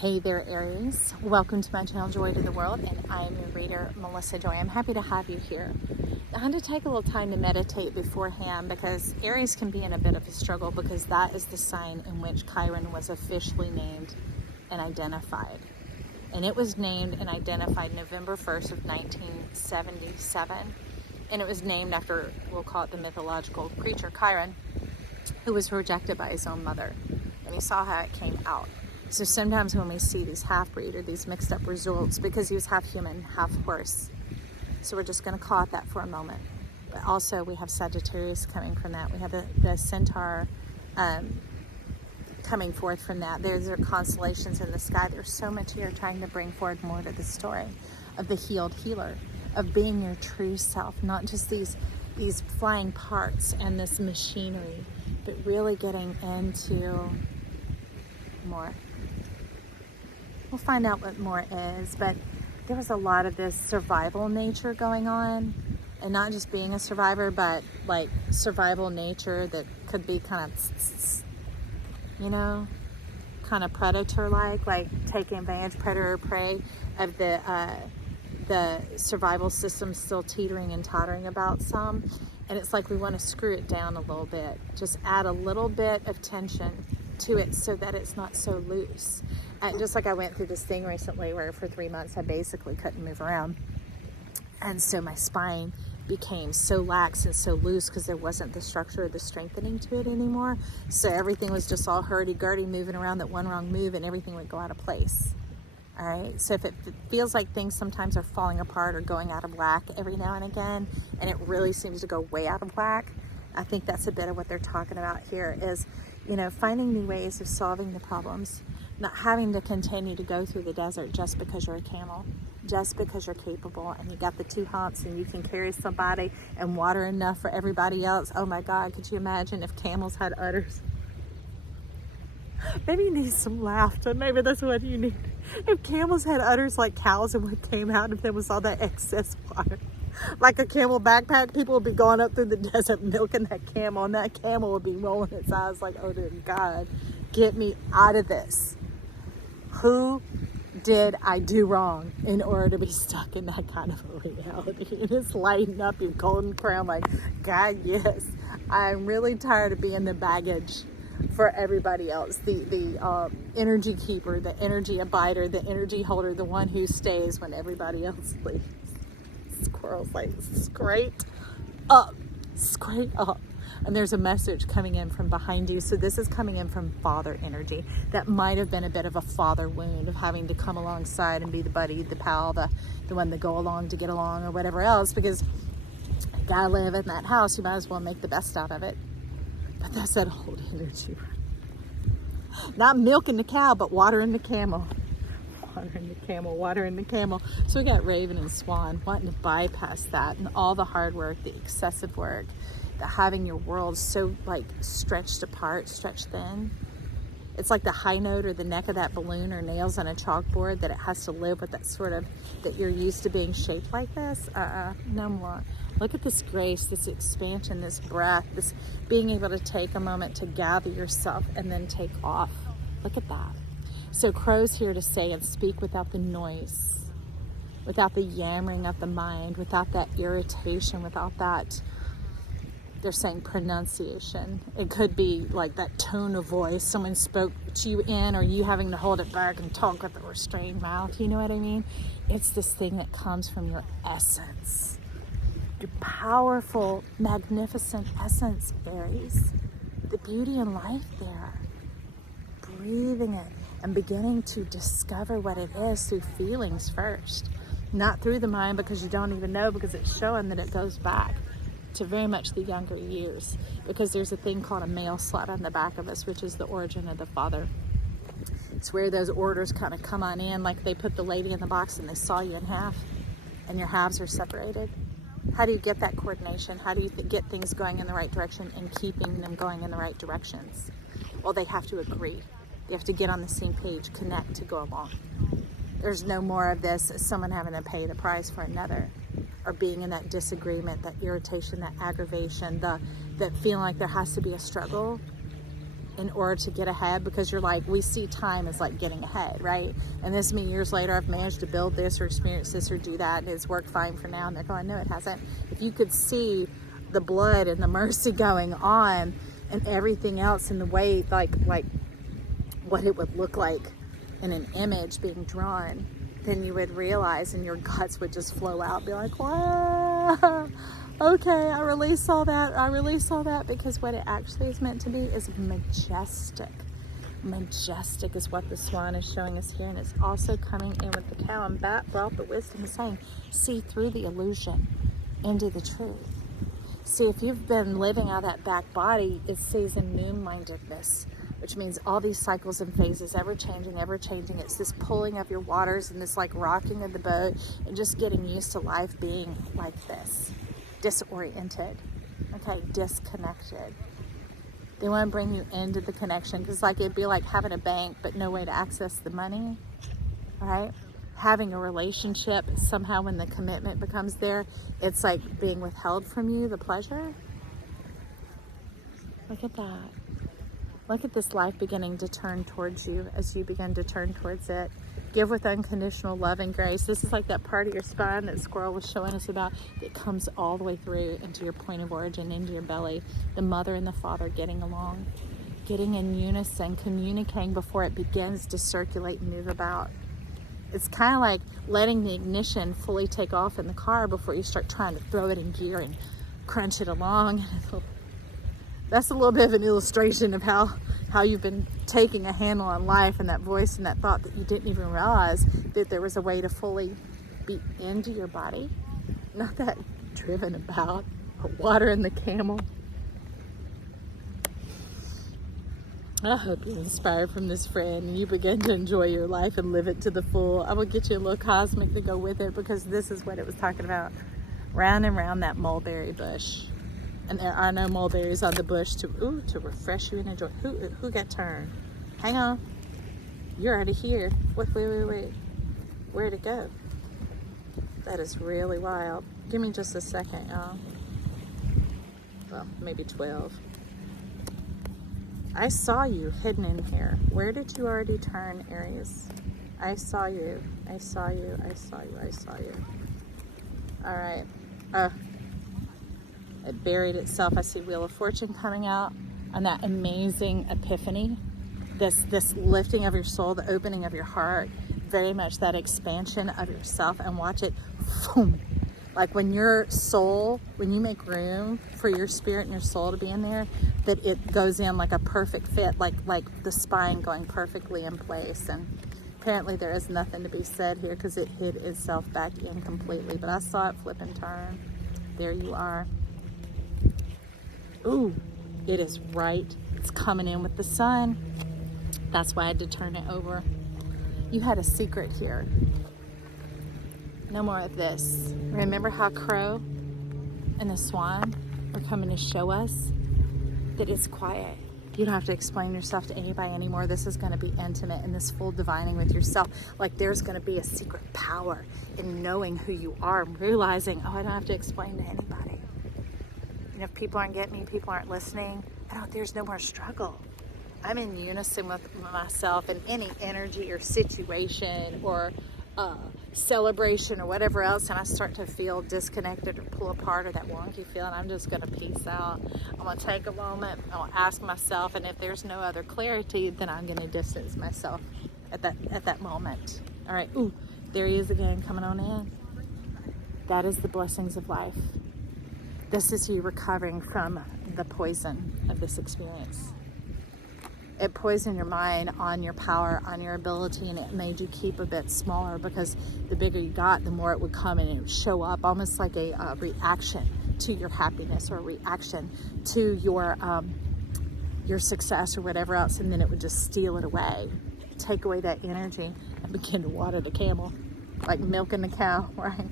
Hey there, Aries. Welcome to my channel, Joy to the World, and I am your reader, Melissa Joy. I'm happy to have you here. I had to take a little time to meditate beforehand because Aries can be in a bit of a struggle because that is the sign in which Chiron was officially named and identified. And it was named and identified November 1st of 1977. And it was named after, we'll call it the mythological creature Chiron, who was rejected by his own mother. And you saw how it came out. So sometimes when we see these half-breed or these mixed up results, because he was half human, half horse. So we're just going to call it that for a moment. But also we have Sagittarius coming from that. We have the Centaur coming forth from that. There's constellations in the sky. There's so much here trying to bring forward more to the story of the healed healer, of being your true self, not just these flying parts and this machinery, but really getting into more. We'll find out what more is, but there was a lot of this survival nature going on, and not just being a survivor, but like survival nature that could be kind of, kind of predator-like, like taking advantage, predator prey of the survival system still teetering and tottering about some. And it's like we want to screw it down a little bit, just add a little bit of tension to it so that it's not so loose. And just like I went through this thing recently where for 3 months I basically couldn't move around, and so my spine became so lax and so loose because there wasn't the structure or the strengthening to it anymore. So everything was just all hurdy-gurdy, moving around. That one wrong move and everything would go out of place. All right, so if it feels like things sometimes are falling apart or going out of whack every now and again, and it really seems to go way out of whack, I think that's a bit of what they're talking about here is, finding new ways of solving the problems, not having to continue to go through the desert just because you're a camel, just because you're capable and you got the two humps and you can carry somebody and water enough for everybody else. Oh my God, could you imagine if camels had udders? Maybe you need some laughter. Maybe that's what you need. If camels had udders like cows and what came out of them was all that excess water. Like a camel backpack, people would be going up through the desert milking that camel, and that camel would be rolling its eyes like, oh dear God, get me out of this. Who did I do wrong in order to be stuck in that kind of a reality? And it's lighting up your golden crown like, God, yes, I'm really tired of being the baggage for everybody else, the energy keeper, the energy abider, the energy holder, the one who stays when everybody else leaves. Squirrel's like, straight up. And there's a message coming in from behind you. So this is coming in from father energy. That might have been a bit of a father wound of having to come alongside and be the buddy, the pal, the one to go along to get along or whatever else, because you gotta live in that house. You might as well make the best out of it. But that's that old energy. Not milking the cow, but watering the camel. Watering the camel. So we got Raven and Swan wanting to bypass that and all the hard work, the excessive work, the having your world so like stretched apart, stretched thin. It's like the high note or the neck of that balloon or nails on a chalkboard, that it has to live with that sort of, that you're used to being shaped like this. No more. Look at this grace, this expansion, this breath, this being able to take a moment to gather yourself and then take off. Look at that. So Crow's here to say and speak without the noise, without the yammering of the mind, without that irritation, without that, they're saying pronunciation. It could be like that tone of voice, someone spoke to you in, or you having to hold it back and talk with a restrained mouth, you know what I mean? It's this thing that comes from your essence. Your powerful, magnificent essence, Aries. The beauty in life there. Breathing it and beginning to discover what it is through feelings first. Not through the mind, because you don't even know, because it's showing that it goes back to very much the younger years. Because there's a thing called a male slut on the back of us, which is the origin of the father. It's where those orders kind of come on in, like they put the lady in the box and they saw you in half and your halves are separated. How do you get that coordination? How do you get things going in the right direction and keeping them going in the right directions? Well, they have to agree. They have to get on the same page, connect to go along. There's no more of this, someone having to pay the price for another, or being in that disagreement, that irritation, that aggravation, that feeling like there has to be a struggle. in order to get ahead, because you're like, we see time as like getting ahead, right? And this many years later, I've managed to build this or experience this or do that, and it's worked fine for now. And they're going, no, it hasn't. If you could see the blood and the mercy going on and everything else in the way, like what it would look like in an image being drawn, then you would realize, and your guts would just flow out, be like, wow, okay, I release all that. I release all that, because what it actually is meant to be is majestic. Majestic is what the swan is showing us here, and it's also coming in with the cow, and that brought the wisdom, saying, see through the illusion into the truth. See, if you've been living out of that back body, it sees in moon-mindedness, which means all these cycles and phases, ever changing, ever changing. It's this pulling of your waters and this like rocking of the boat and just getting used to life being like this, disoriented, okay, disconnected. They want to bring you into the connection, because like it'd be like having a bank but no way to access the money, right? Having a relationship, somehow when the commitment becomes there, it's like being withheld from you, the pleasure. Look at that. Look at this life beginning to turn towards you as you begin to turn towards it. Give with unconditional love and grace. This is like that part of your spine that Squirrel was showing us about that comes all the way through into your point of origin, into your belly. The mother and the father getting along, getting in unison, communicating before it begins to circulate and move about. It's kind of like letting the ignition fully take off in the car before you start trying to throw it in gear and crunch it along. That's a little bit of an illustration of how you've been taking a handle on life, and that voice and that thought that you didn't even realize that there was a way to fully be into your body. Not that driven about, but watering the camel. I hope you're inspired from this, friend, and you begin to enjoy your life and live it to the full. I will get you a little cosmic to go with it, because this is what it was talking about. Round and round that mulberry bush. And there are no mulberries on the bush to refresh you and enjoy. Who got turned? Hang on. You're already here. Wait. Where'd it go? That is really wild. Give me just a second, y'all. Well, maybe 12. I saw you hidden in here. Where did you already turn, Aries? I saw you. All right. It buried itself. I see Wheel of Fortune coming out on that amazing epiphany, this lifting of your soul, the opening of your heart, very much that expansion of yourself. And watch it, boom, like when your soul, when you make room for your spirit and your soul to be in there, that it goes in like a perfect fit, like the spine going perfectly in place. And apparently there is nothing to be said here, because it hid itself back in completely, but I saw it flip and turn. There you are. Ooh, it is right. It's coming in with the sun. That's why I had to turn it over. You had a secret here. No more of this. Remember how Crow and the Swan are coming to show us that it's quiet. You don't have to explain yourself to anybody anymore. This is going to be intimate, and this full divining with yourself. Like there's going to be a secret power in knowing who you are and realizing, oh, I don't have to explain to anybody. And if people aren't getting me, people aren't listening, there's no more struggle. I'm in unison with myself, in any energy or situation or celebration or whatever else, and I start to feel disconnected or pull apart or that wonky feeling, I'm just going to peace out. I'm going to take a moment, I'm going to ask myself, and if there's no other clarity, then I'm going to distance myself at that moment. All right, ooh, there he is again, coming on in. That is the blessings of life. This is you recovering from the poison of this experience. It poisoned your mind on your power, on your ability, and it made you keep a bit smaller, because the bigger you got, the more it would come and it would show up almost like a reaction to your happiness, or a reaction to your success or whatever else, and then it would just steal it away, take away that energy, and begin to water the camel, like milking the cow, right?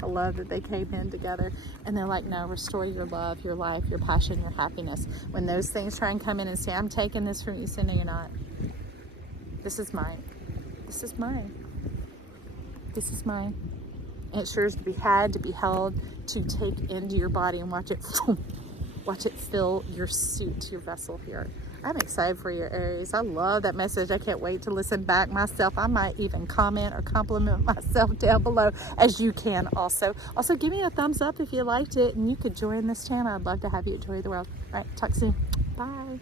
I love that they came in together, and they're like, no, restore your love, your life, your passion, your happiness. When those things try and come in and say, I'm taking this from you, say, no, you're not. This is mine. This is mine. This is mine. And it's yours to be had, to be held, to take into your body, and watch it fill your suit, your vessel here. I'm excited for your Aries. I love that message. I can't wait to listen back myself. I might even comment or compliment myself down below, as you can also. Also, give me a thumbs up if you liked it, and you could join this channel. I'd love to have you enjoy the world. All right, talk soon. Bye.